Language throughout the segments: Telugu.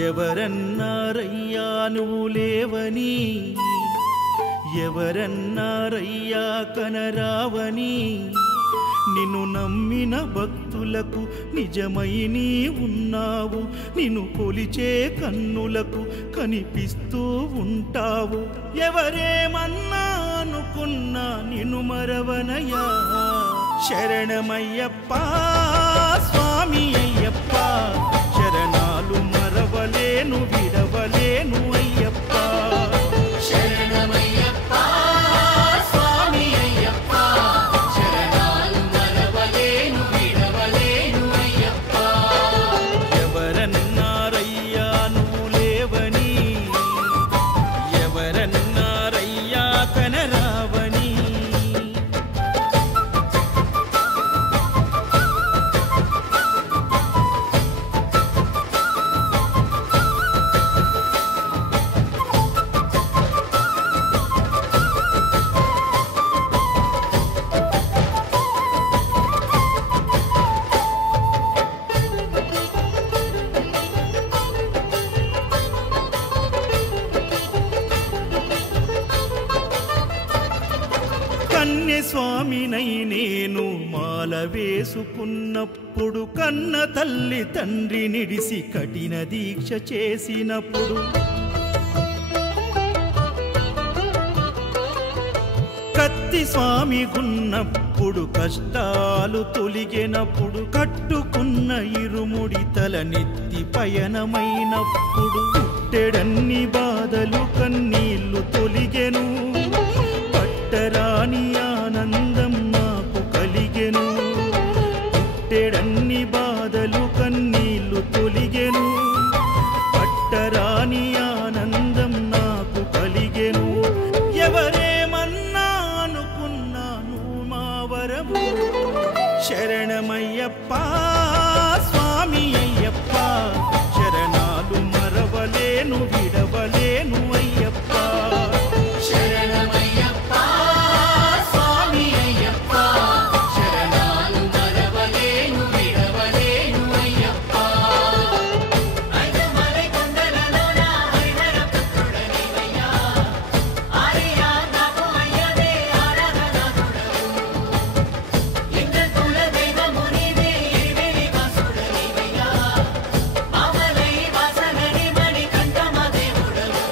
ఎవరన్నారయ్యా నువ్వు లేవని, ఎవరన్నారయ్యా కనరావని, నిన్ను నమ్మిన భక్తులకు నిజమై నీ ఉన్నావు, నిన్ను కొలిచే కన్నులకు కనిపిస్తూ ఉంటావు. ఎవరేమన్నా అనుకున్నా నిన్ను మరవనయ్యా. శరణమయ్యప్ప స్వామి అయ్యప్ప, శరణాలు మరవలేను విడవలేను అయ్యప్ప. శరణమయ్యప్ప స్వామి అయ్యప్ప, శరణాలు మరవలేను విడవలేను అయ్యప్ప. ఎవరన్నారయ్యా నువ్వు లేవని, ఎవరన్నారయ్యా కనరావని. కన్యస్వామినై నేను మాల వేసుకున్నప్పుడు, కన్న తల్లి తండ్రి నిడిసి కఠిన దీక్ష చేసినప్పుడు, కత్తి స్వామి గున్నప్పుడు కష్టాలు తొలిగినప్పుడు, కట్టుకున్న ఇరుముడి తల నెత్తి పయనమైనప్పుడు, పుట్టెడన్ని బాధలు కన్నీళ్లు తొలిగెను, పట్టరాని ఆనందం నాకు కలిగెను. పుట్టెడన్ని బాధలు కన్నీళ్లు తొలిగెను, పట్టరాని ఆనందం నాకు కలిగెను. ఎవరేమన్నా అనుకున్నాను మా వరము. శరణమయ్యప్ప స్వామి అయ్యప్ప, శరణాలు మరవలేను విడవలేను అయ్యప్ప. శరణమయ్యప్ప స్వామి అయ్యప్ప, శరణాలు మరవలేను విడవలేను అయ్యప్ప. ఐదమలై కొండలలోన హరిహర పుత్రుడనివయ్యా, ఆర్య నాకు అయ్యవే ఆరాధనాథుడవు. లింగ కుల దైవము నీవే ఇరివెలి వాసుడనివయ్యా, మామలై వాసనని మణికంఠమ దేవుడవు.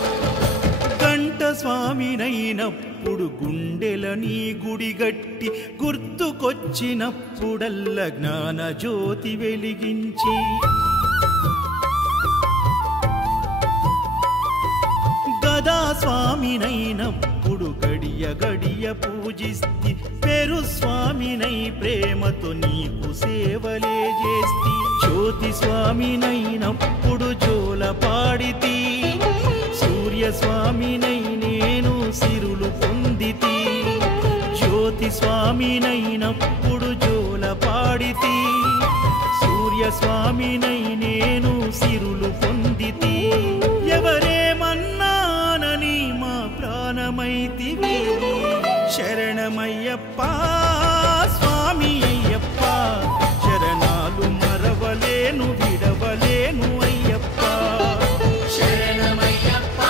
గంట స్వామినైనప్పుడు గుండెల నీ గుడి గట్టి, గుర్తుకొచ్చినప్పుడల్ల జ్ఞాన జ్యోతి వెలిగించి, గదా స్వామినైనప్పుడు గడియ గడియ పూజిస్తి, పేరు స్వామినై ప్రేమతో నీకు సేవలే చేస్తి. జ్యోతి స్వామినైనప్పుడు జోల పాడితి, సూర్య స్వామినై నేను సిరులు పొందితి. జ్యోతి స్వామినైనప్పుడు జోల పాడితి, సూర్య స్వామినై నేను సిరులు పొందితి. ఎవరేమన్నానని మా ప్రాణమైతివి. శరణమయ్యప్ప స్వామి అయ్యప్ప, శరణాలు మరవలేను విడవలేను అయ్యప్ప. శరణమయ్యప్ప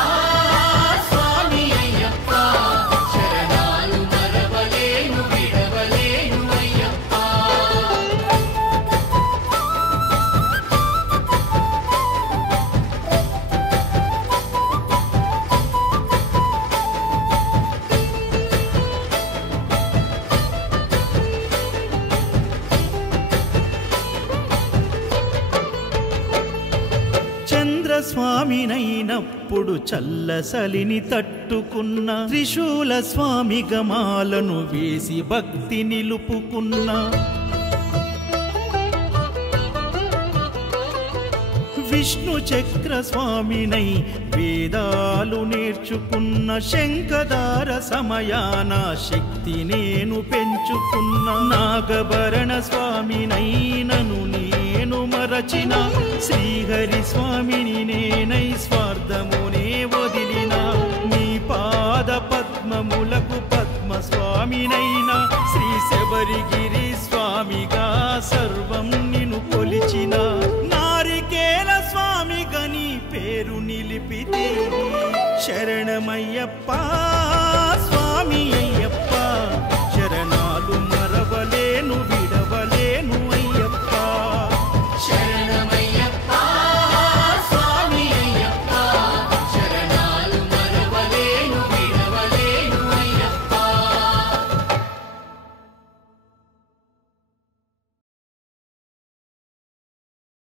స్వామి అయ్యప్ప, శరణాలు మరవలేను విడవలేను అయ్యప్ప. చంద్రస్వామినైనప్పుడు చల్లసలిని తట్టుకున్న, త్రిశూల స్వామి గమాలను వేసి భక్తి నిలుపుకున్న, విష్ణు చక్ర స్వామినై వేదాలు నేర్చుకున్న, శంఖదార సమయాన శక్తి నేను పెంచుకున్న, నాగభరణ స్వామినై నను నేను మరచిన, శ్రీహరి స్వామిని నేనై స్వార్థమునే వదిలిన, నీ పాద పద్మములకు పద్మ స్వామినైనా, శ్రీ శబరిగిరి స్వామిగా సర్వం నిన్ను కొలిచిన, నారికేల స్వామిగా నీ శరణమయ్యప్ప